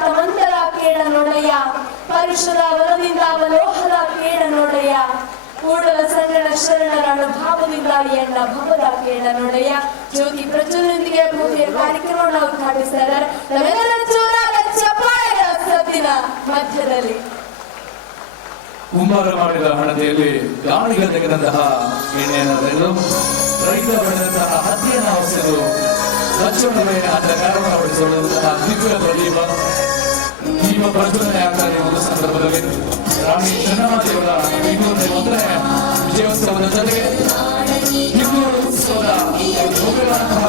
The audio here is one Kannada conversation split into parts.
ತಮಂತರ ಕೇಳ ನೋಡಯ್ಯ ಪರಿಶುರ ಬಲದಿಂದ ಅವಲೋಹದ ಕೇಳ ನೋಡಯ್ಯ ಕೂಡಲ ಸಂಗಡ ಶರಣರ ಅನುಭಾವದಿಂದ ಎಣ್ಣ ಭವದ ಕೇಳ ನೋಡಯ್ಯ ಜ್ಯೋತಿ ಪ್ರಜ್ವಲೊಂದಿಗೆ ಪೂಜೆಯ ಕಾರ್ಯಕ್ರಮವನ್ನು ಉದ್ಘಾಟಿಸಿದ್ದಾರೆ ನಮ್ಮೆಲ್ಲರ ಜೋರಾದ ಮಧ್ಯದಲ್ಲಿ. ಕುಂಬಾರ ಮಾಡಿದ ಹಣತೆಯಲ್ಲಿ ಗಾಳಿಗೆ ತೆಗೆದಂತಹ ಎಣ್ಣೆಯನ್ನು ರೈತ ಬೆಳೆದಂತಹ ಹತ್ತಿಯನ್ನು ಅವಸರು ಲಕ್ಷಣವೇ ಅಂತ ಕಾರಣಗೊಳಿಸಿರುವಂತಹ ದಿವ್ಯ ಪ್ರದೀಪ ದೀಪ ಪ್ರಜ್ವಲನೆ ಆಗ್ತಾ ಇರುವ ಸಂದರ್ಭದಲ್ಲಿ ರಾಣಿ ಚೆನ್ನಮ್ಮಾದೇವರ ಇನ್ನೂರ ಒಂದನೇ ವಿಜಯೋತ್ಸವದ ಜೊತೆಗೆ ಇನ್ನೂರು ಉತ್ಸವದ ಭವ್ಯವಾದಂತಹ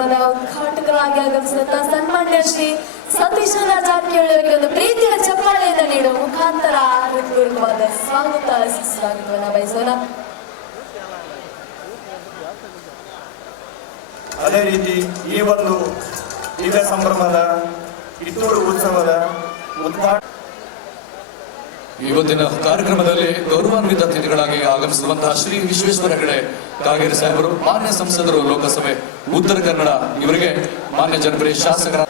ಮನ ಉದ್ಘಾಟಕರಾಗಿ ಆಗಮಿಸಿದಂತ ಸನ್ಮಾನ್ಯ ಶ್ರೀ ಸತೀಶನ ಜಾರಕಿಹೊಳಿ ಅವರಿಗೆ ಒಂದು ಪ್ರೀತಿಯ ಚಪ್ಪಾಳೆಯಿಂದ ನೀಡುವ ಮುಖಾಂತರ ಹೃತ್ಪೂರ್ವಕವಾದ ಸ್ವಾಗತ, ಸುಸ್ವಾಗತವನ್ನ ಬಯಸೋಣ. ಅದೇ ರೀತಿ ಈ ಒಂದು ದಿವ್ಯ ಸಂಭ್ರಮದ ಕಿತ್ತೂರು ಉತ್ಸವದ ಉದ್ಘಾಟನೆ ಇವತ್ತಿನ ಕಾರ್ಯಕ್ರಮದಲ್ಲಿ ಗೌರವಾನ್ವಿತ ಅತಿಥಿಗಳಾಗಿ ಆಗಮಿಸುವಂತಹ ಶ್ರೀ ವಿಶ್ವೇಶ್ವರ ಹೆಗಡೆ ಕಾಗೇರಿ ಸಾಹೇಬರು, ಮಾನ್ಯ ಸಂಸದರು ಲೋಕಸಭೆ, ಉತ್ತರ ಕನ್ನಡ ಇವರಿಗೆ ಮಾನ್ಯ ಜನಪ್ರಿಯ ಶಾಸಕರ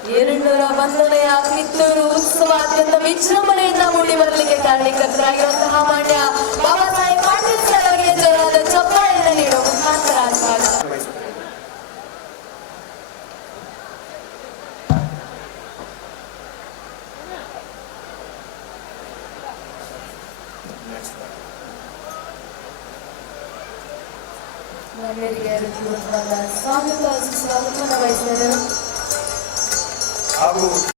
ಉತ್ಸವ ಅತ್ಯಂತ ವಿಜೃಂಭಣೆಯಿಂದ ಮೂಡಿ ಬರಲಿಕ್ಕೆ ಕಾರಣೀಕರ್ತರಾಗಿರುವಂತಹ ಮಾನ್ಯ ಬಾಬಾ ಸಾಹೇಬ್ ಪಾಟೀಲ್ ಸರ್ ಅವರಿಗೆ ಜೋರಾದ ಚಪ್ಪಾಳೆಯಿಂದ ನೀಡುವ ಮುಖಾಂತರ ಸ್ವಾಗತ ವಹಿಸುತ್ತೇವೆ ಗಣ್ಯರಿಗೆ ಹೃತ್ಪೂರ್ವಕವಾದ ಸ್ವಾಗತ ಸುಸ್ವಾಗತವನ್ನ ಬಯಸಿದರು ಹಾಗೂ